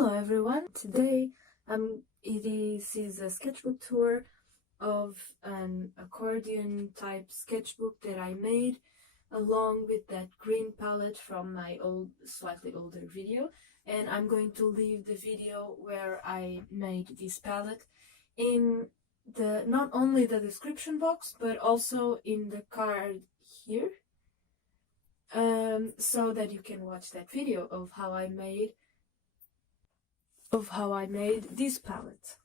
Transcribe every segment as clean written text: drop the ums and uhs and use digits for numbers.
Hello everyone! Today this is a sketchbook tour of an accordion type sketchbook that I made along with that green palette from my slightly older video, and I'm going to leave the video where I made this palette in the not only the description box but also in the card here, so that you can watch that video of how I made this palette.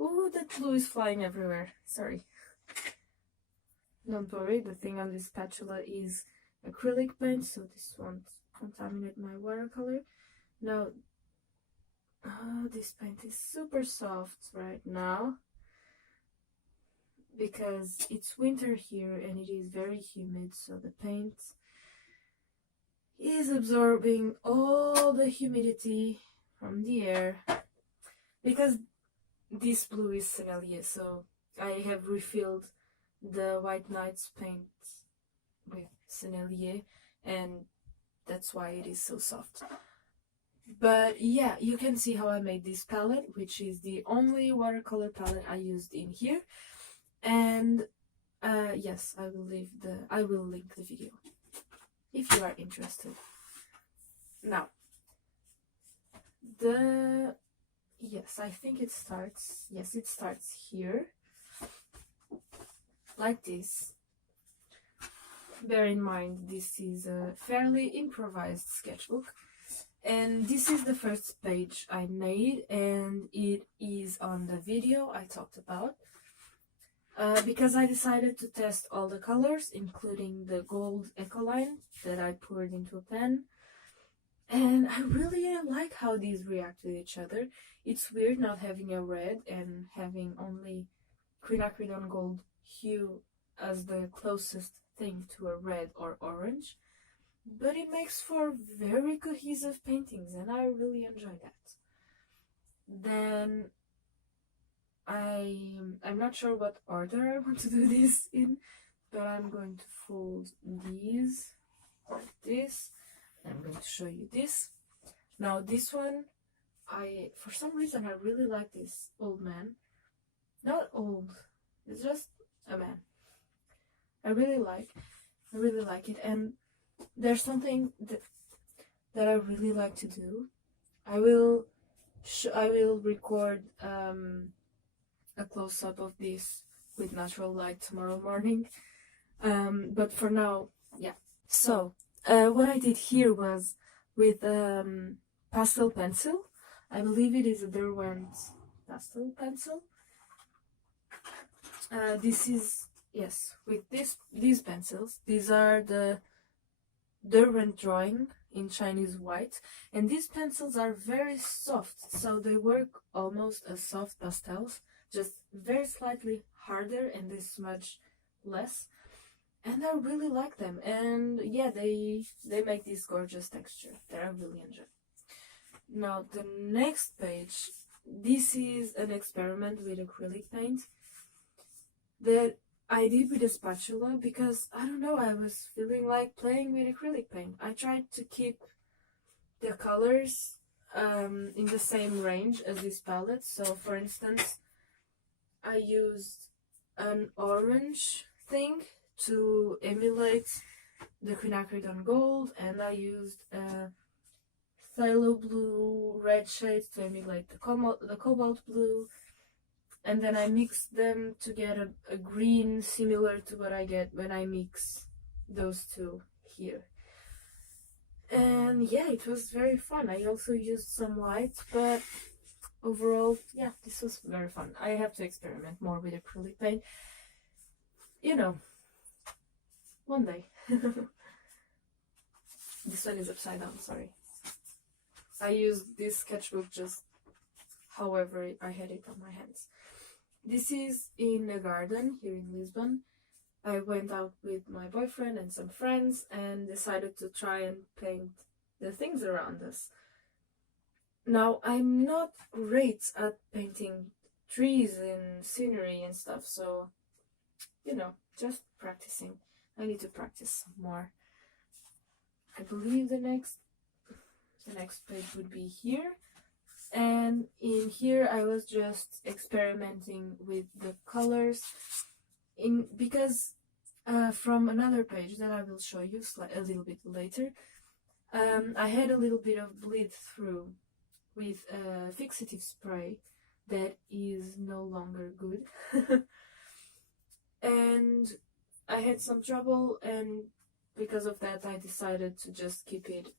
Ooh, that glue is flying everywhere. Sorry. Don't worry, the thing on this spatula is acrylic paint, so this won't contaminate my watercolor. Now, this paint is super soft right now because it's winter here and it is very humid, so the paint is absorbing all the humidity from the air, because this blue is Sennelier, so I have refilled the White Nights paint with Sennelier, and that's why it is so soft. But yeah, you can see how I made this palette, which is the only watercolor palette I used in here, and yes, I will link the video if you are interested. Now, I think it starts, yes, it starts here, like this. Bear in mind, this is a fairly improvised sketchbook, and this is the first page I made, and it is on the video I talked about, because I decided to test all the colors, including the gold ecoline that I poured into a pen. And I really like how these react with each other. It's weird not having a red and having only quinacridone gold hue as the closest thing to a red or orange, but it makes for very cohesive paintings, and I really enjoy that. Then I'm not sure what order I want to do this in, but I'm going to fold these like this. I'm going to show you this. Now this one, for some reason I really like this old man. Not old, it's just a man. I really like it, and there's something that I really like to do. I will record a close-up of this with natural light tomorrow morning, but for now, yeah. So what I did here was with pastel pencil. I believe it is a Derwent pastel pencil. This is, yes, with these pencils. These are the Derwent drawing in Chinese white, and these pencils are very soft, so they work almost as soft pastels, just very slightly harder, and they smudge less. And I really like them, and yeah, they make this gorgeous texture that I really enjoy. Now the next page, this is an experiment with acrylic paint that I did with a spatula because, I don't know, I was feeling like playing with acrylic paint. I tried to keep the colors in the same range as this palette. So for instance, I used an orange thing to emulate the quinacridone gold, and I used a phthalo blue red shade to emulate the cobalt blue, and then I mixed them to get a green similar to what I get when I mix those two here. And yeah, it was very fun. I also used some white, but overall, yeah, this was very fun. I have to experiment more with acrylic paint, you know, one day. This one is upside down, sorry. I used this sketchbook just however I had it on my hands. This is in a garden here in Lisbon. I went out with my boyfriend and some friends and decided to try and paint the things around us. Now, I'm not great at painting trees and scenery and stuff, so, you know, just practicing. I need to practice some more. I believe the next page would be here. And in here I was just experimenting with the colors because from another page that I will show you a little bit later, I had a little bit of bleed through with a fixative spray that is no longer good. And I had some trouble, and because of that I decided to just keep it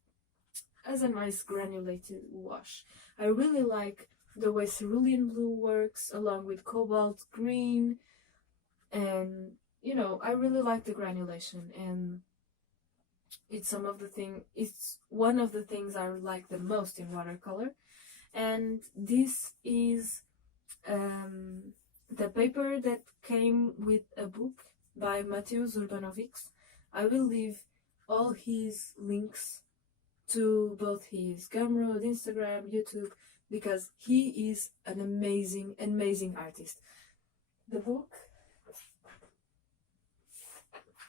as a nice granulated wash. I really like the way cerulean blue works along with cobalt green, and you know, I really like the granulation, and it's one of the things I like the most in watercolor. And this is the paper that came with a book by Mateusz Urbanovics. I will leave all his links to both his Gumroad, Instagram, YouTube, because he is an amazing artist. The book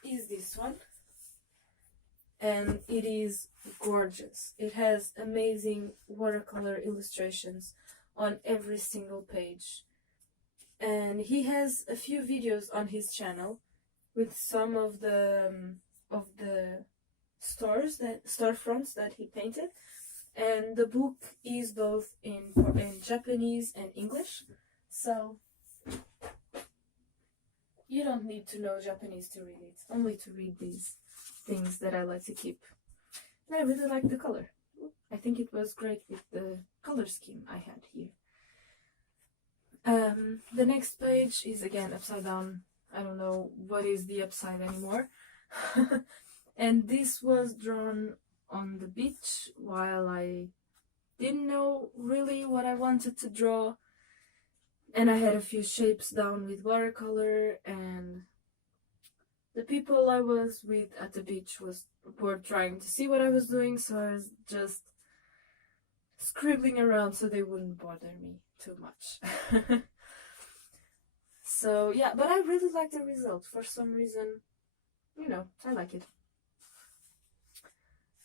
is this one, and it is gorgeous. It has amazing watercolor illustrations on every single page, and he has a few videos on his channel with some of the storefronts that he painted. And the book is both in Japanese and English, so you don't need to know Japanese to read it, only to read these things that I like to keep. And I really like the color. I think it was great with the color scheme I had here. The next page is again upside down. I don't know what is the upside anymore. And this was drawn on the beach while I didn't know really what I wanted to draw. And I had a few shapes down with watercolor, and the people I was with at the beach were trying to see what I was doing, so I was just scribbling around so they wouldn't bother me too much. So yeah, but I really like the result. For some reason, you know, I like it.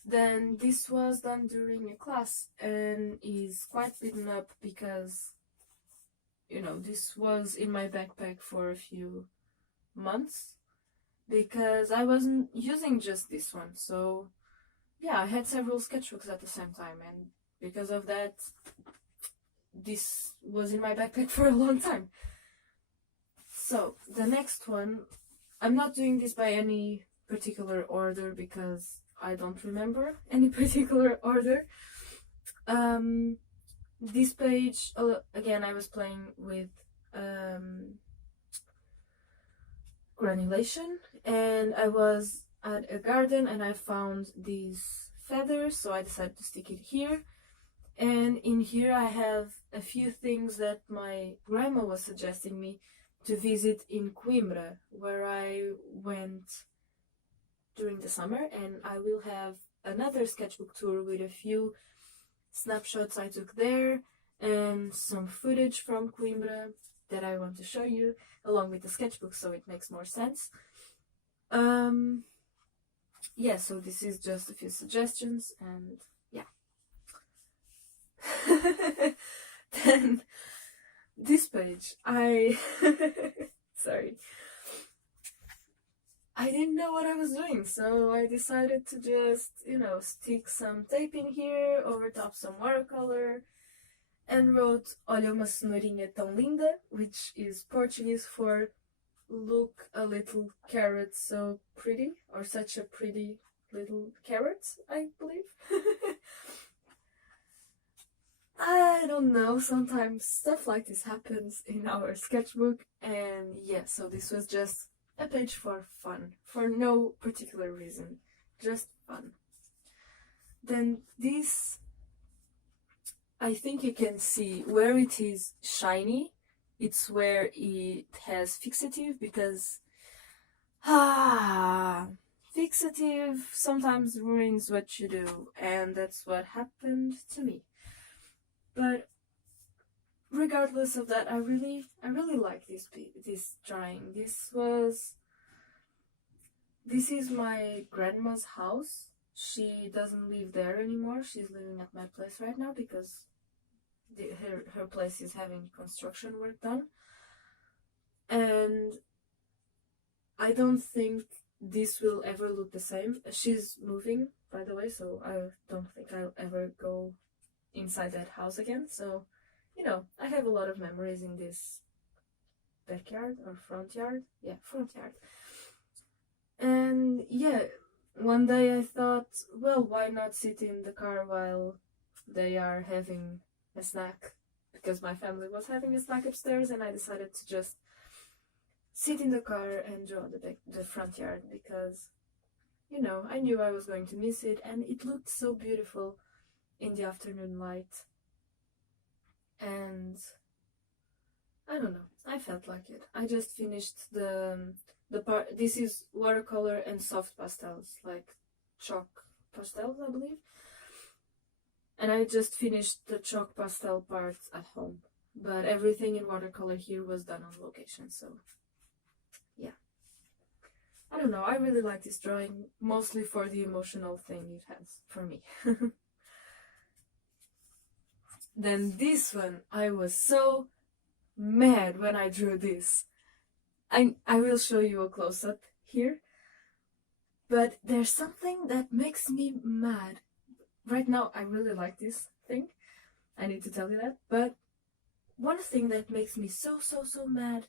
Then this was done during a class and is quite beaten up because, you know, this was in my backpack for a few months because I wasn't using just this one. So yeah, I had several sketchbooks at the same time, and because of that, this was in my backpack for a long time. So the next one, I'm not doing this by any particular order because I don't remember any particular order. This page, again, I was playing with granulation, and I was at a garden and I found these feathers, so I decided to stick it here. And in here I have a few things that my grandma was suggesting me to visit in Coimbra, where I went during the summer, and I will have another sketchbook tour with a few snapshots I took there and some footage from Coimbra that I want to show you along with the sketchbook, so it makes more sense. Yeah, so this is just a few suggestions, and yeah. Then this page, sorry, I didn't know what I was doing, so I decided to just, you know, stick some tape in here, over top some watercolor, and wrote "Olha uma cenourinha tão linda," which is Portuguese for "look a little carrot so pretty," or "such a pretty little carrot," I believe. I don't know, sometimes stuff like this happens in our sketchbook, and yeah, so this was just a page for fun, for no particular reason, just fun. Then this, I think you can see where it is shiny, it's where it has fixative, because fixative sometimes ruins what you do, and that's what happened to me. But regardless of that, I really like this drawing. This is my grandma's house. She doesn't live there anymore. She's living at my place right now because her place is having construction work done, and I don't think this will ever look the same. She's moving, by the way, so I don't think I'll ever go inside that house again. So, I have a lot of memories in this backyard or front yard. Yeah, front yard. And yeah, one day I thought, well, why not sit in the car while they are having a snack? Because my family was having a snack upstairs, and I decided to just sit in the car and draw the front yard because, I knew I was going to miss it, and it looked so beautiful in the afternoon light. And I don't know, I felt like it. I just finished the part. This is watercolor and soft pastels, like chalk pastels, I believe. And I just finished the chalk pastel part at home, but everything in watercolor here was done on location, so yeah. I don't know, I really like this drawing, mostly for the emotional thing it has for me. Then this one, I was so mad when I drew this. I will show you a close-up here, but there's something that makes me mad. Right now, I really like this thing, I need to tell you that, but one thing that makes me so mad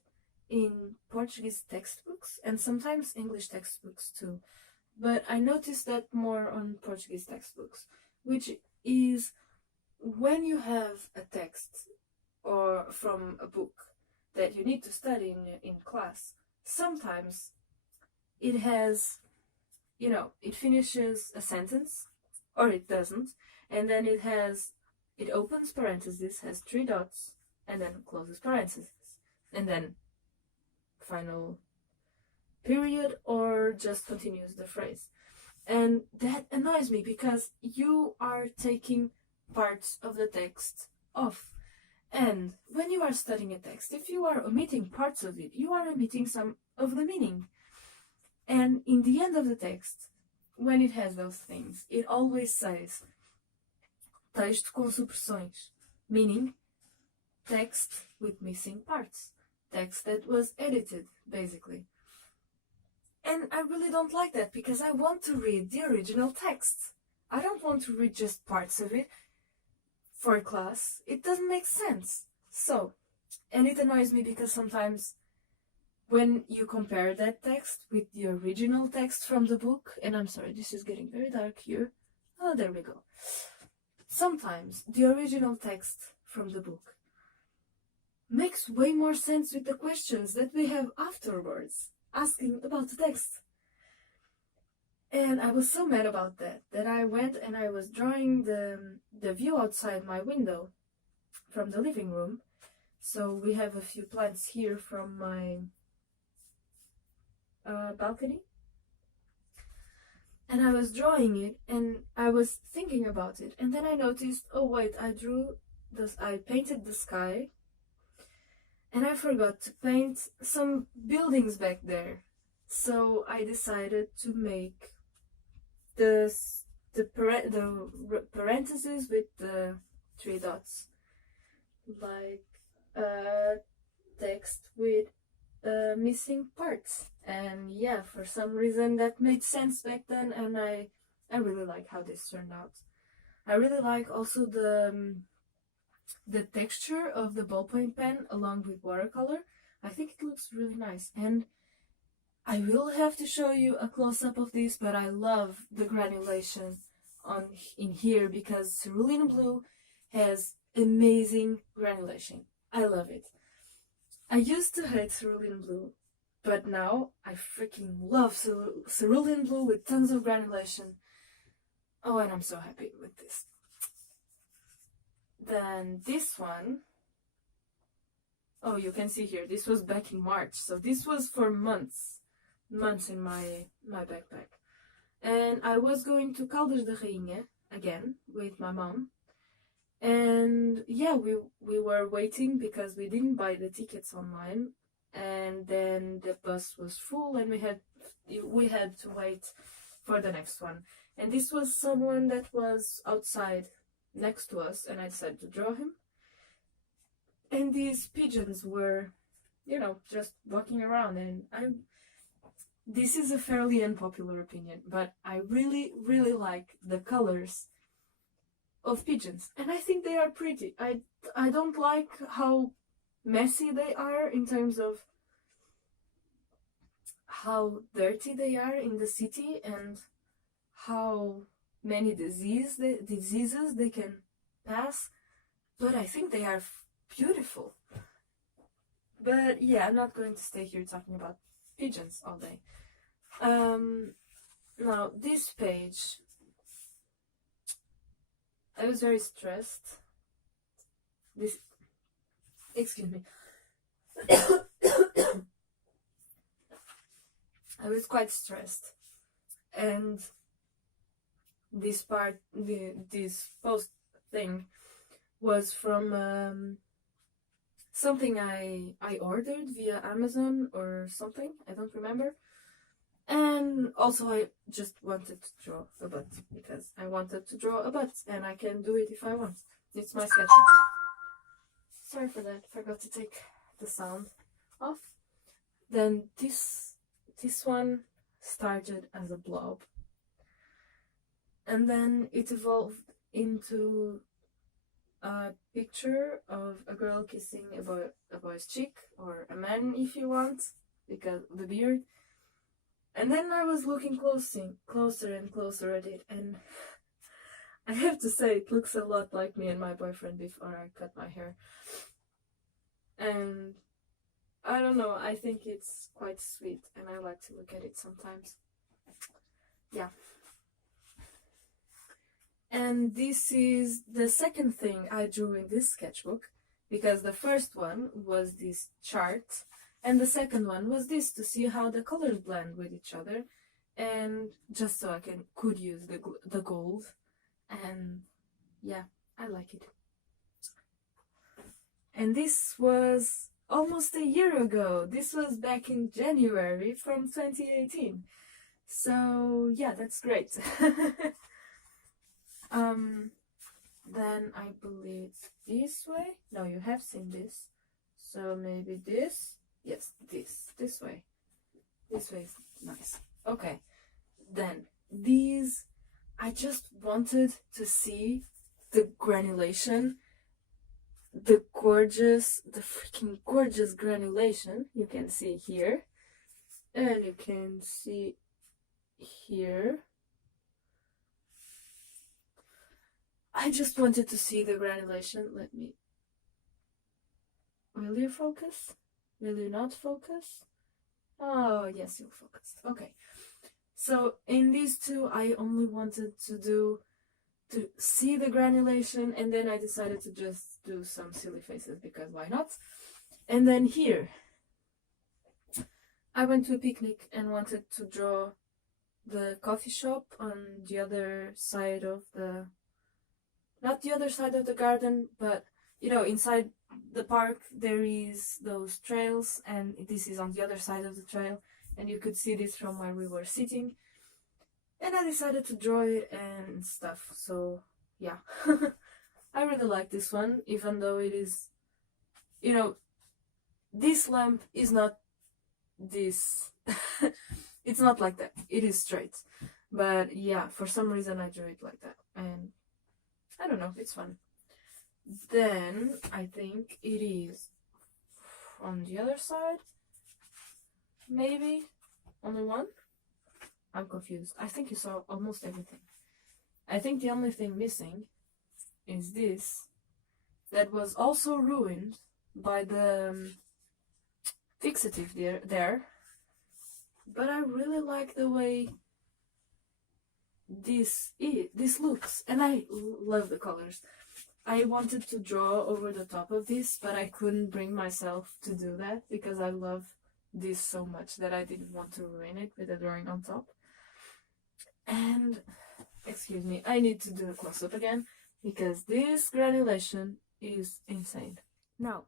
in Portuguese textbooks, and sometimes English textbooks too, but I noticed that more on Portuguese textbooks, which is when you have a text or from a book that you need to study in class, sometimes it has, it finishes a sentence, or it doesn't, and then it opens parentheses, has 3 dots, and then closes parentheses, and then final period, or just continues the phrase. And that annoys me because you are taking parts of the text off. And when you are studying a text, if you are omitting parts of it, you are omitting some of the meaning. And in the end of the text, when it has those things, it always says texto com supressões, meaning text with missing parts, text that was edited, basically. And I really don't like that, because I want to read the original text. I don't want to read just parts of it for class. It doesn't make sense. So, and it annoys me because sometimes when you compare that text with the original text from the book, and I'm sorry, this is getting very dark here. Oh, there we go. Sometimes the original text from the book makes way more sense with the questions that we have afterwards, asking about the text. And I was so mad about that I went and I was drawing the view outside my window from the living room. So we have a few plants here from my balcony. And I was drawing it and I was thinking about it. And then I noticed, oh wait, I painted the sky. And I forgot to paint some buildings back there. So I decided to make the parentheses with the 3 dots, like text with missing parts. And yeah, for some reason that made sense back then, and I really like how this turned out. I really like also the texture of the ballpoint pen along with watercolor. I think it looks really nice, and I will have to show you a close-up of this, but I love the granulation in here because cerulean blue has amazing granulation. I love it. I used to hate cerulean blue, but now I freaking love cerulean blue with tons of granulation. Oh, and I'm so happy with this. Then this one, oh, you can see here, this was back in March, so this was for months in my backpack. And I was going to Caldas da Rainha again with my mom. And yeah, we were waiting because we didn't buy the tickets online. And then the bus was full and we had to wait for the next one. And this was someone that was outside next to us, and I decided to draw him. and these pigeons were, you know, just walking around, and this is a fairly unpopular opinion, but I really, really like the colors of pigeons, and I think they are pretty. I don't like how messy they are in terms of how dirty they are in the city and how many diseases they can pass, but I think they are beautiful. But yeah, I'm not going to stay here talking about pigeons all day. Now this page, I was very stressed. Excuse me. I was quite stressed, and this post thing was from something I ordered via Amazon or something, I don't remember. And also I just wanted to draw a butt, because I wanted to draw a butt, and I can do it if I want. It's my sketchbook. Sorry for that, forgot to take the sound off. Then this one started as a blob, and then it evolved into a picture of a girl kissing a boy's cheek, or a man if you want, because of the beard. And then I was looking closer and closer at it, and I have to say it looks a lot like me and my boyfriend before I cut my hair. And I don't know, I think it's quite sweet, and I like to look at it sometimes. Yeah. And this is the second thing I drew in this sketchbook, because the first one was this chart, and the second one was this, to see how the colors blend with each other, and just so I could use the gold. And yeah, I like it. And this was almost a year ago. This was back in January from 2018. So yeah, that's great. Then I believe this way. No, you have seen this. So maybe this. Yes, this way. This way is nice. Okay. Then these, I just wanted to see the granulation, the freaking gorgeous granulation you can see here, and you can see here. I just wanted to see the granulation. Will you focus? Will you not focus? Oh, yes, you focused. Okay. So in these two, I only wanted to see the granulation, and then I decided to just do some silly faces, because why not? And then here, I went to a picnic and wanted to draw the coffee shop on the other side of not the other side of the garden, but, you know, inside the park there is those trails, and this is on the other side of the trail, and you could see this from where we were sitting. And I decided to draw it and stuff, so yeah. I really like this one, even though it is, you know, this lamp is not this. It's not like that, it is straight. But yeah, for some reason I drew it like that, and I don't know, it's fun. Then I think it is on the other side, maybe. Only one? I'm confused. I think you saw almost everything. I think the only thing missing is this, that was also ruined by the fixative there. But I really like the way this looks, and I love the colors. I wanted to draw over the top of this, but I couldn't bring myself to do that, because I love this so much that I didn't want to ruin it with a drawing on top. And excuse me, I need to do a close-up again, because this granulation is insane. Now,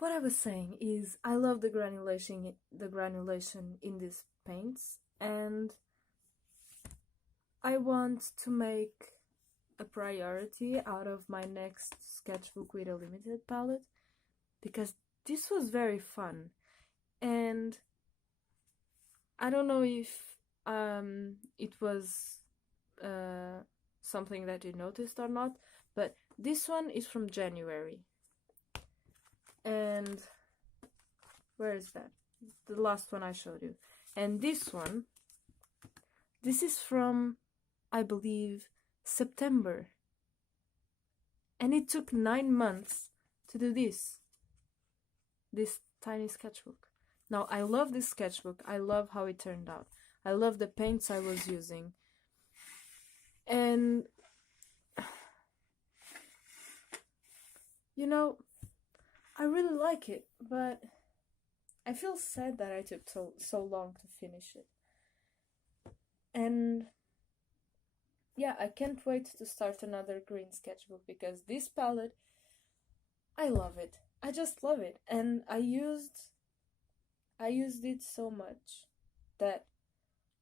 what I was saying is I love the granulation in these paints, and I want to make a priority out of my next sketchbook with a limited palette because this was very fun. And I don't know if it was something that you noticed or not, but this one is from January. And where is that? The last one I showed you. And this one, this is from, I believe, September. And it took 9 months to do this tiny sketchbook. Now, I love this sketchbook. I love how it turned out. I love the paints I was using. And, you know, I really like it, but I feel sad that I took so long to finish it. And yeah, I can't wait to start another green sketchbook, because this palette, I love it. I just love it. And I used it so much that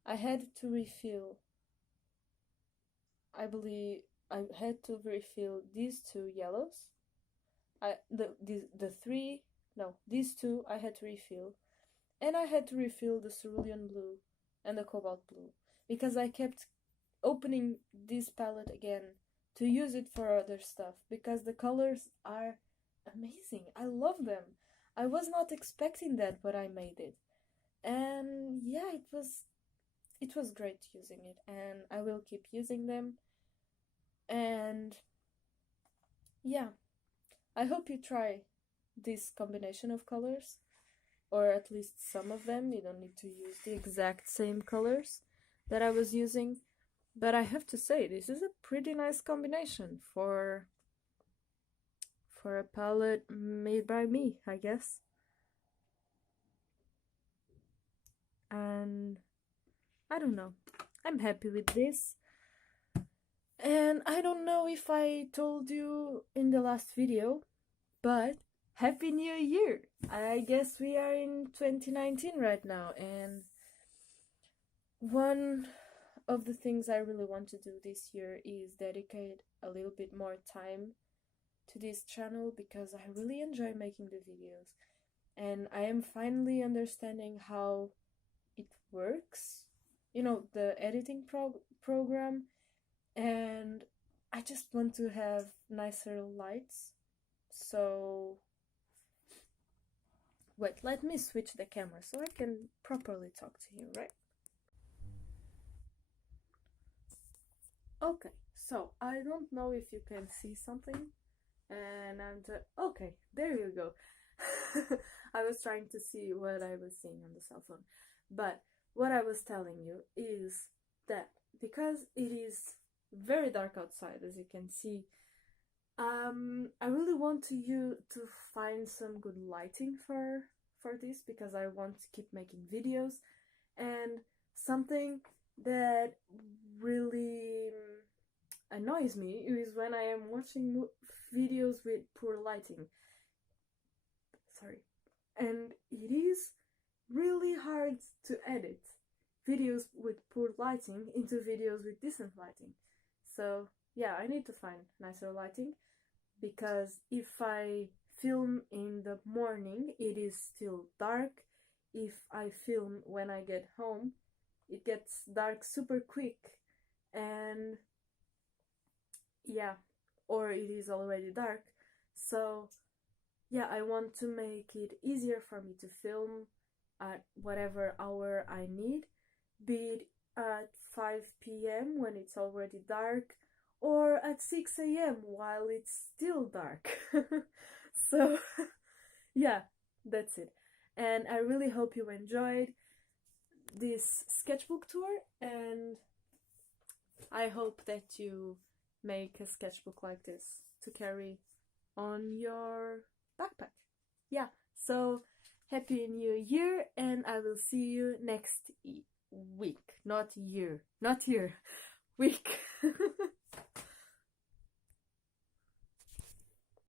I had to refill. I believe I had to refill these two yellows. These two I had to refill. And I had to refill the cerulean blue and the cobalt blue, because I kept opening this palette again to use it for other stuff, because the colors are amazing. I love them. I was not expecting that, but I made it. And yeah, it was great using it, and I will keep using them. And yeah, I hope you try this combination of colors, or at least some of them. You don't need to use the exact same colors that I was using, but I have to say, this is a pretty nice combination for a palette made by me, I guess. And I don't know, I'm happy with this. And I don't know if I told you in the last video, but Happy New Year! I guess we are in 2019 right now, and one of the things I really want to do this year is dedicate a little bit more time to this channel, because I really enjoy making the videos, and I am finally understanding how it works, you know, the editing program, and I just want to have nicer lights. So wait, let me switch the camera so I can properly talk to you, right? Okay, so I don't know if you can see something, and okay, there you go. I was trying to see what I was seeing on the cell phone, but what I was telling you is that because it is very dark outside, as you can see, I really want to find some good lighting for this, because I want to keep making videos. And something that really annoys me is when I am watching videos with poor lighting. Sorry. And it is really hard to edit videos with poor lighting into videos with decent lighting. So yeah, I need to find nicer lighting, because if I film in the morning, it is still dark. If I film when I get home, it gets dark super quick, and yeah, or it is already dark. So yeah, I want to make it easier for me to film at whatever hour I need, be it at 5 p.m. when it's already dark, or at 6 a.m. while it's still dark. So yeah, that's it. And I really hope you enjoyed this sketchbook tour, and I hope that you make a sketchbook like this to carry on your backpack. Yeah, so Happy New Year, and I will see you next week. Not year. Week.